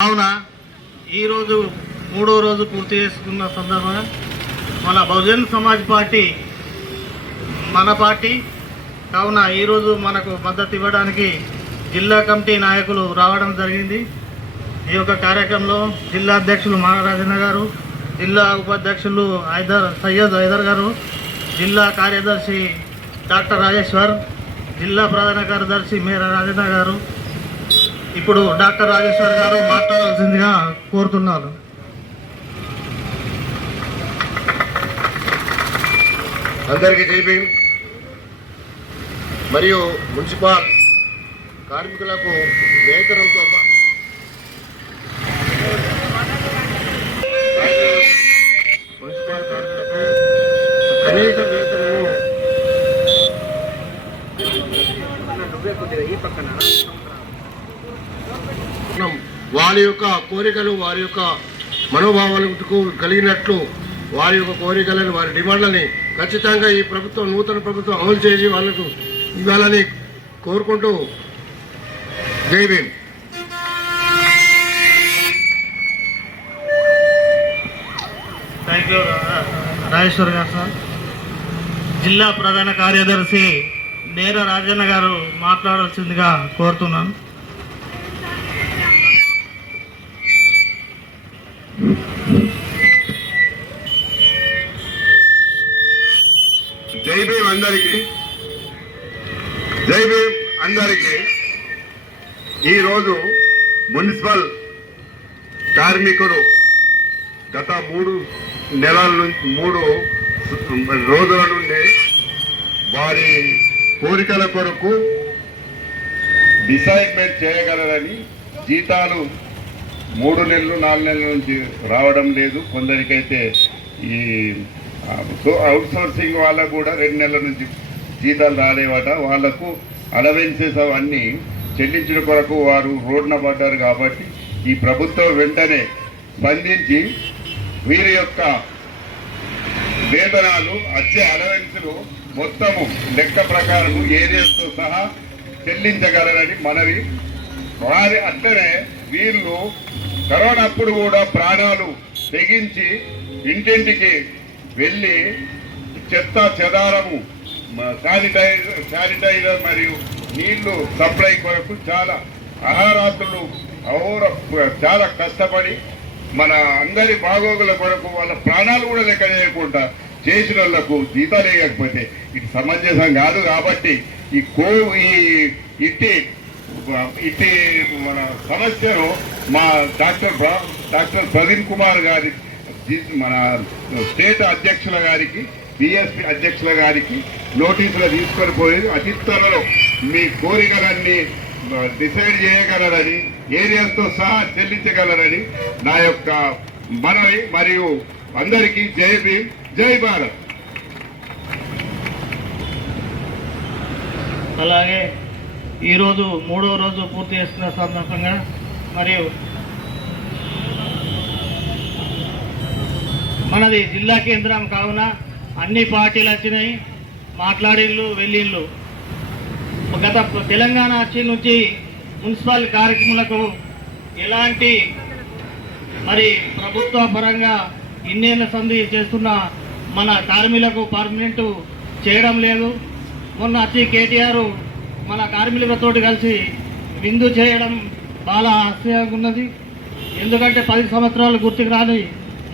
కావున ఈరోజు మూడో రోజు పూర్తి చేసుకున్న సందర్భంగా మన బహుజన్ సమాజ్ పార్టీ మన పార్టీ కావున ఈరోజు మనకు మద్దతు ఇవ్వడానికి జిల్లా కమిటీ నాయకులు రావడం జరిగింది. ఈ యొక్క కార్యక్రమంలో జిల్లా అధ్యక్షులు మహారాజన్న గారు జిల్లా ఉపాధ్యక్షులు హైదర్ సయ్యద్ హైదర్ గారు జిల్లా కార్యదర్శి డాక్టర్ రాజేశ్వర్ జిల్లా ప్రధాన కార్యదర్శి మేర రాజన్న గారు ఇప్పుడు డాక్టర్ రాజేశ్వర్ గారు మాట్లాడాల్సిందిగా కోరుతున్నారు అందరికీ జై మరియు మున్సిపాల్ కార్మికులకు వేతనంతో పా- మున్సిపల్ కార్మికులకు కనీస వేతనము వారి యొక్క కోరికలు వారి యొక్క మనోభావాలకు కలిగినట్లు వారి యొక్క కోరికలను వారి డిమాండ్లని ఖచ్చితంగా ఈ ప్రభుత్వం నూతన ప్రభుత్వం అమలు చేసి వాళ్ళకు ఇవ్వాలని కోరుకుంటూ జై థ్యాంక్ యూ రాజేశ్వర్ గారు సార్. జిల్లా ప్రధాన కార్యదర్శి నేర రాజన్న గారు మాట్లాడాల్సిందిగా కోరుతున్నాను. అందరికీ ఈరోజు మున్సిపల్ కార్మికుడు గత మూడు నెలల నుంచి మూడు రోజుల నుండి వారి కోరికల కొరకు డిసైడ్మెంట్ చేయగలరని జీతాలు మూడు నెలలు నాలుగు నెలల నుంచి రావడం లేదు. కొందరికైతే ఈ సో అవుట్ సోర్సింగ్ వాళ్ళకు కూడా రెండు నెలల నుంచి జీతాలు రాలేవాట. వాళ్ళకు అలవెన్సెస్ అవన్నీ చెల్లించిన కొరకు వారు రోడ్న పడ్డారు కాబట్టి ఈ ప్రభుత్వం వెంటనే స్పందించి వీరి యొక్క వేతనాలు వచ్చే అలవెన్సులు మొత్తము లెక్క ప్రకారం ఏరియాతో సహా చెల్లించగలరని మనవి. వారి అట్లనే వీళ్ళు కరోనా అప్పుడు కూడా ప్రాణాలు తెగించి ఇంటింటికి వెళ్ళి చెత్త చెదారము శానిటైజర్ శానిటైజర్ మరియు నీళ్ళు సప్లై కొరకు చాలా అహారాత్రులు అహోర చాలా కష్టపడి మన అందరి బాగోగుల కొరకు వాళ్ళ ప్రాణాలు కూడా లెక్క చేయకుండా చేసిన వాళ్ళకు జీతాలు వేయకపోతే ఇది సమంజసం కాదు కాబట్టి ఈ కో ఈ ఇట్టి ఇట్టి మన సమస్యను మా డాక్టర్ డాక్టర్ ప్రవీణ్ కుమార్ గారి మన స్టేట్ అధ్యక్షుల గారికి బీఎస్పీ అధ్యక్షుల గారికి నోటీసులు తీసుకొని పోయేది అతి త్వరలో మీ కోరికలన్నీ డిసైడ్ చేయగలరని ఏరియాస్తో సహా చెల్లించగలరని నా యొక్క మనవి మరియు అందరికీ జై భీమ్ జై భారత్. అలాగే ఈరోజు మూడో రోజు పూర్తి చేస్తున్న సందర్భంగా మరియు మనది జిల్లా కేంద్రం కావున అన్ని పార్టీలు వచ్చినాయి మాట్లాడిళ్ళు వెళ్ళిళ్ళు. గత తెలంగాణ వచ్చి నుంచి మున్సిపల్ కార్యక్రమాలకు ఎలాంటి మరి ప్రభుత్వ పరంగా ఇన్నేళ్ళ సంధి చేస్తున్న మన కార్మికులకు పర్మనెంట్ చేయడం లేదు. మొన్న వచ్చి కేటీఆర్ మన కార్మికులతో కలిసి విందు చేయడం చాలా ఆశ్చర్యంగా ఉన్నది. ఎందుకంటే పది సంవత్సరాలు గుర్తుకు రాని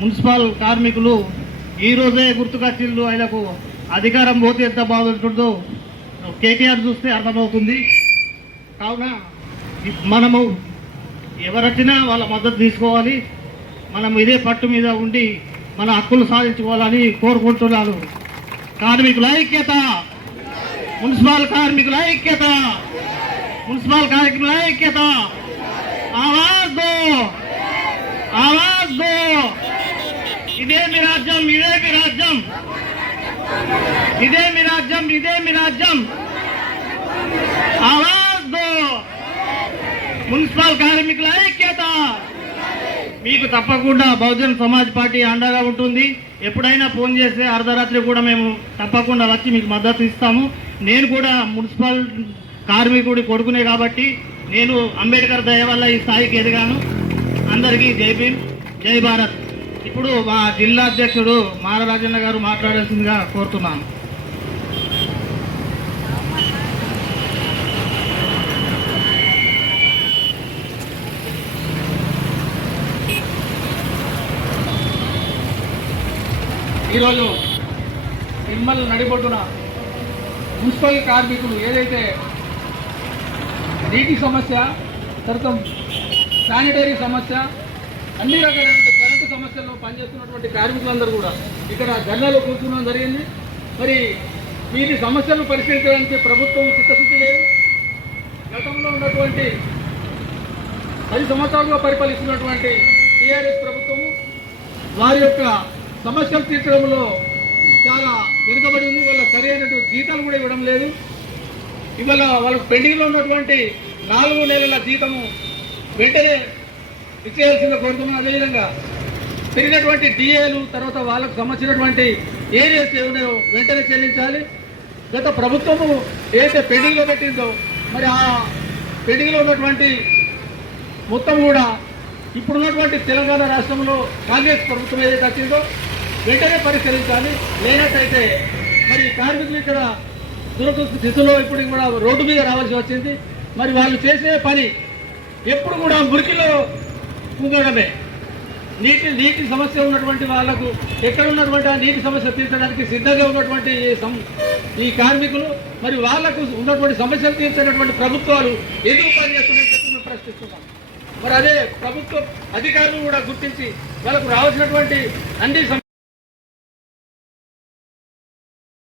మున్సిపల్ కార్మికులు ఈ రోజే ఆయనకు అధికారం పోతే ఎంత బాగుంటుందో కేటీఆర్ చూస్తే అర్థమవుతుంది. కావున మనము ఎవరొచ్చినా వాళ్ళ మద్దతు తీసుకోవాలి. మనం ఇదే పట్టు మీద ఉండి మన హక్కులు సాధించుకోవాలని కోరుకుంటున్నాను. కార్మికుల ఐక్యత! మున్సిపల్ కార్మికుల ఐక్యత! మున్సిపల్ కార్మికుల ఐక్యత! ఆవాజ్ ఇదే మీ రాజ్యం ఇదే మీ రాజ్యం? ఇదే మీ రాజ్యం ఇదే మీ రాజ్యం? ఆవాజ్ దో మున్సిపల్ కార్మికుల ఐక్యత. మీకు తప్పకుండా బహుజన్ సమాజ్ పార్టీ అండగా ఉంటుంది. ఎప్పుడైనా ఫోన్ చేస్తే అర్ధరాత్రి కూడా మేము తప్పకుండా వచ్చి మీకు మద్దతు ఇస్తాము. నేను కూడా మున్సిపల్ కార్మికుడి కొడుకునే కాబట్టి నేను అంబేద్కర్ దయ వల్ల ఈ స్థాయికి ఎదిగాను. అందరికీ జై భీమ్ జై భారత్. ఇప్పుడు మా జిల్లా అధ్యక్షుడు మారరాజన్న గారు మాట్లాడాల్సిందిగా కోరుతున్నాను. ఈరోజు నిర్మల్ నడిబొడ్డున మున్సిపల్ కార్మికులు ఏదైతే నీటి సమస్య తర్వాత శానిటరీ సమస్య అన్ని రకాలైన కరెంటు సమస్యల్లో పనిచేస్తున్నటువంటి కార్మికులందరూ కూడా ఇక్కడ ధర్నాలో కూర్చున్నాం జరిగింది. మరి వీటి సమస్యలను పరిష్కరించడానికి ప్రభుత్వం చిత్తశుద్ధి లేదు. గతంలో ఉన్నటువంటి పది సంవత్సరాలుగా పరిపాలిస్తున్నటువంటి టీఆర్ఎస్ ప్రభుత్వము వారి యొక్క సమస్యలు తీర్చడంలో చాలా వెనుకబడి ఉంది. వాళ్ళ సరైనటువంటి జీతాలు కూడా ఇవ్వడం లేదు. ఇవాళ వాళ్ళకు పెండింగ్లో ఉన్నటువంటి నాలుగు నెలల జీతము వెంటనే ఇచ్చేయాల్సిందిగా కోరుతున్నాం అదేవిధంగా పెరిగినటువంటి డిఏలు తర్వాత వాళ్ళకు సంబంధించినటువంటి ఏరియాస్ ఏమైనా వెంటనే చెల్లించాలి. గత ప్రభుత్వము ఏదైతే పెండింగ్లో పెట్టిందో మరి ఆ పెండింగ్లో ఉన్నటువంటి మొత్తం కూడా ఇప్పుడున్నటువంటి తెలంగాణ రాష్ట్రంలో కాంగ్రెస్ ప్రభుత్వం ఏదైతే వచ్చిందో వెంటనే పరిశీలించాలి. లేనట్టయితే మరి కార్మికులు ఇక్కడ దురదృష్ట స్థితిలో ఇప్పుడు కూడా రోడ్డు మీద రావాల్సి వచ్చింది. మరి వాళ్ళు చేసే పని ఎప్పుడు కూడా మురికిలో కుంగడమే. నీటి నీటి సమస్య ఉన్నటువంటి వాళ్ళకు ఎక్కడ ఉన్నటువంటి ఆ నీటి సమస్య తీర్చడానికి సిద్ధంగా ఉన్నటువంటి ఈ సం- ఈ కార్మికులు మరి వాళ్ళకు ఉన్నటువంటి సమస్యలు తీర్చేటటువంటి ప్రభుత్వాలు ఎందుకు పనిచేస్తున్నాయని మేము ప్రశ్నిస్తున్నాం. మరి అదే ప్రభుత్వ అధికారులు కూడా గుర్తించి వాళ్ళకు రావాల్సినటువంటి అన్ని